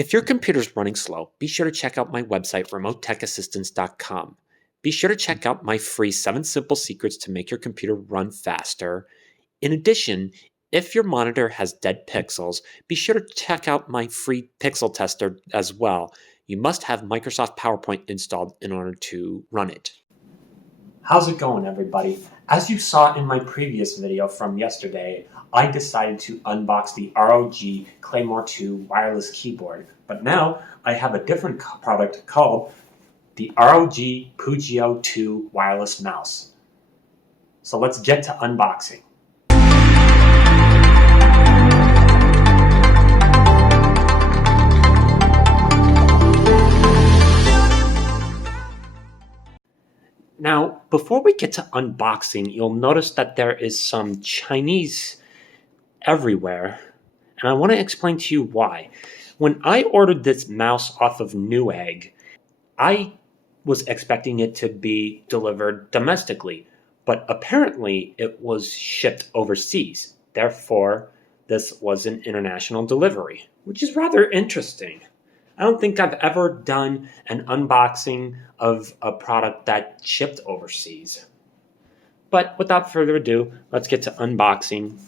If your computer's running slow, be sure to check out my website, remotetechassistance.com. Be sure to check out my free 7 simple secrets to make your computer run faster. In addition, if your monitor has dead pixels, be sure to check out my free pixel tester as well. You must have Microsoft PowerPoint installed in order to run it. How's it going, everybody? As you saw in my previous video from yesterday, I decided to unbox the ROG Claymore 2 wireless keyboard, but now I have a different product called the ROG Pugio 2 wireless mouse. So let's get to unboxing. Now, before we get to unboxing, you'll notice that there is some Chinese everywhere, and I want to explain to you why. When I ordered this mouse off of Newegg, I was expecting it to be delivered domestically, but apparently it was shipped overseas. Therefore, this was an international delivery, which is rather interesting. I don't think I've ever done an unboxing of a product that shipped overseas. But without further ado, let's get to unboxing.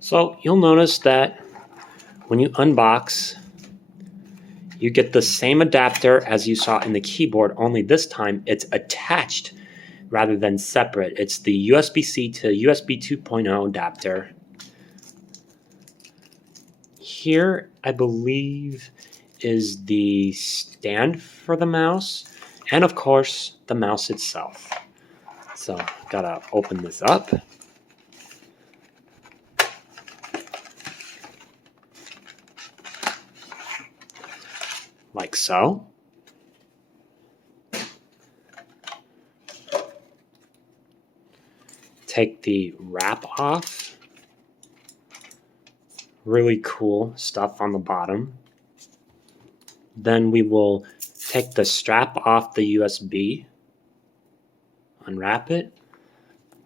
So you'll notice that when you unbox, you get the same adapter as you saw in the keyboard, only this time it's attached rather than separate. It's the USB-C to USB 2.0 adapter. Here, I believe, is the stand for the mouse, and of course, the mouse itself. So, gotta open this up. Like so. Take the wrap off. Really cool stuff on the bottom. Then we will take the strap off the USB, unwrap it,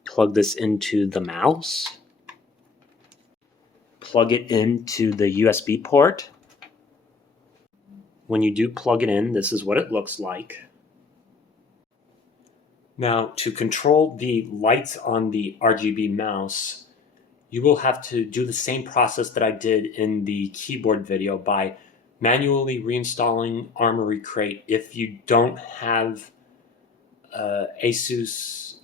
plug this into the mouse, plug it into the USB port. When you do plug it in, this is what it looks like. Now, to control the lights on the RGB mouse, you will have to do the same process that I did in the keyboard video by manually reinstalling Armoury Crate if you don't have ASUS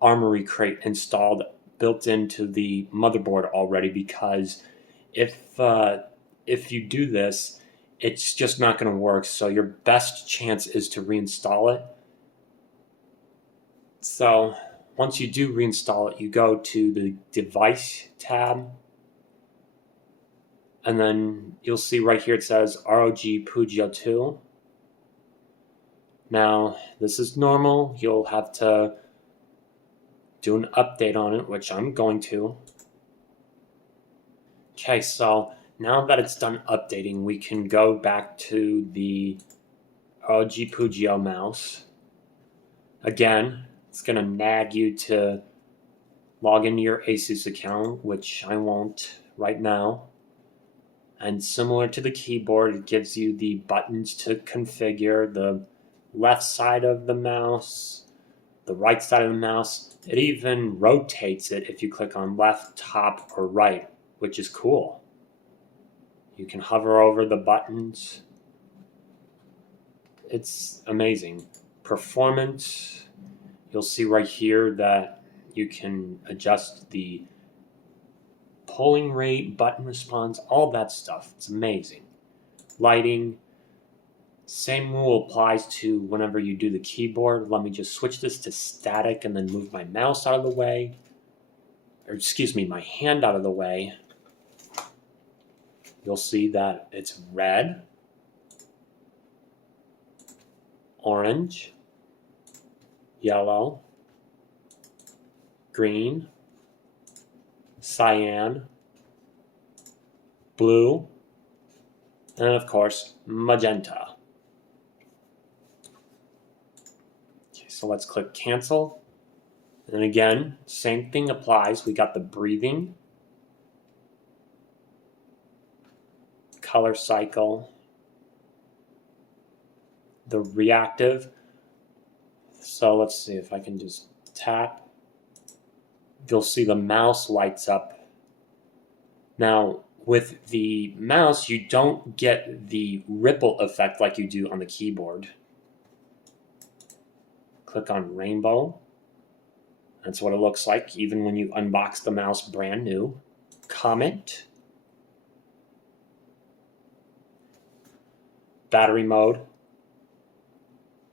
Armoury Crate installed built into the motherboard already, because if you do this, it's just not going to work. So your best chance is to reinstall it. So once you do reinstall it, you go to the Device tab, and then you'll see right here it says ROG Pugio 2. Now, this is normal. You'll have to do an update on it, which I'm going to. Okay, so now that it's done updating, we can go back to the ROG Pugio mouse. Again, it's going to nag you to log into your ASUS account, which I won't right now. And similar to the keyboard, it gives you the buttons to configure the left side of the mouse, the right side of the mouse. It even rotates it if you click on left, top, or right, which is cool. You can hover over the buttons. It's amazing. Performance, you'll see right here that you can adjust the polling rate, button response, all that stuff. It's amazing. Lighting, same rule applies to whenever you do the keyboard. Let me just switch this to static and then move my mouse out of the way. Or excuse me, my hand out of the way. You'll see that it's red, orange, yellow, green, cyan, blue, and of course, magenta. Okay, so let's click cancel. And again, same thing applies. We got the breathing, color cycle, the reactive. So let's see if I can just tap. You'll see the mouse lights up. Now, with the mouse, you don't get the ripple effect like you do on the keyboard. Click on rainbow. That's what it looks like even when you unbox the mouse brand new. Comment. Battery mode.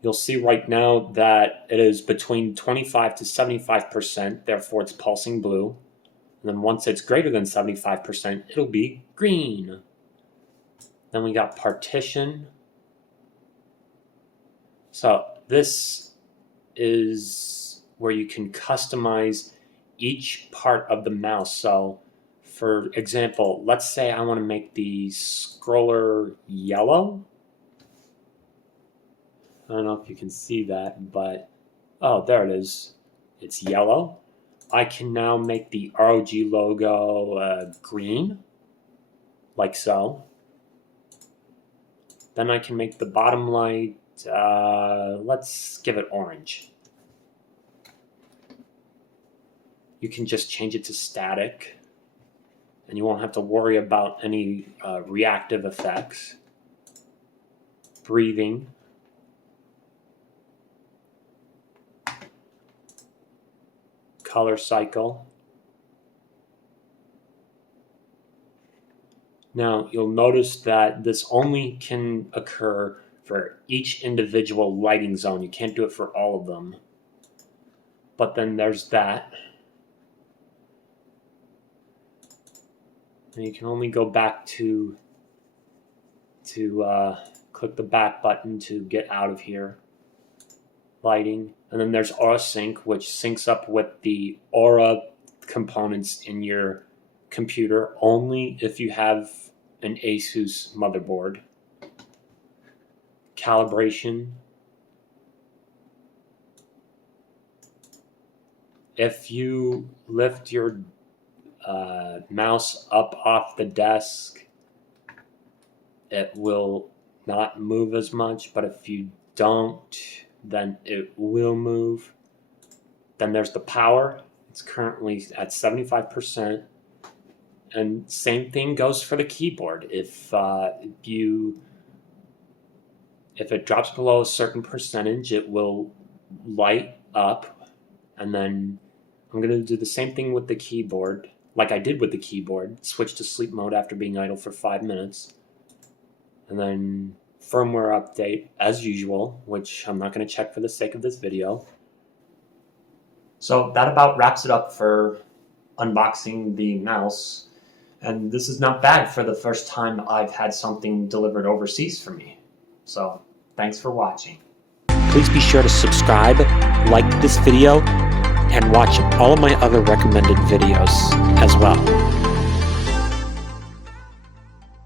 You'll see right now that it is between 25 to 75%, therefore it's pulsing blue. And then once it's greater than 75%, it'll be green. Then we got partition. So this is where you can customize each part of the mouse. So for example, let's say I want to make the scroller yellow. I don't know if you can see that, but oh, there it is. It's yellow. I can now make the ROG logo green, like so. Then I can make the bottom light, let's give it orange. You can just change it to static, and you won't have to worry about any reactive effects. Breathing. Color cycle. Now you'll notice that this only can occur for each individual lighting zone. You can't do it for all of them. But then there's that. And you can only go back to click the back button to get out of here. Lighting. And then there's Aura Sync, which syncs up with the Aura components in your computer only if you have an ASUS motherboard. Calibration. If you lift your mouse up off the desk, it will not move as much, but if you don't, then it will move. Then there's the power. It's currently at 75%. And same thing goes for the keyboard. If it drops below a certain percentage, it will light up. And then I'm going to do the same thing with the keyboard, like I did with the keyboard. Switch to sleep mode after being idle for 5 minutes. And then firmware update as usual, which I'm not going to check for the sake of this video. So that about wraps it up for unboxing the mouse. And this is not bad for the first time I've had something delivered overseas for me. So thanks for watching. Please be sure to subscribe, like this video, and watch all of my other recommended videos as well.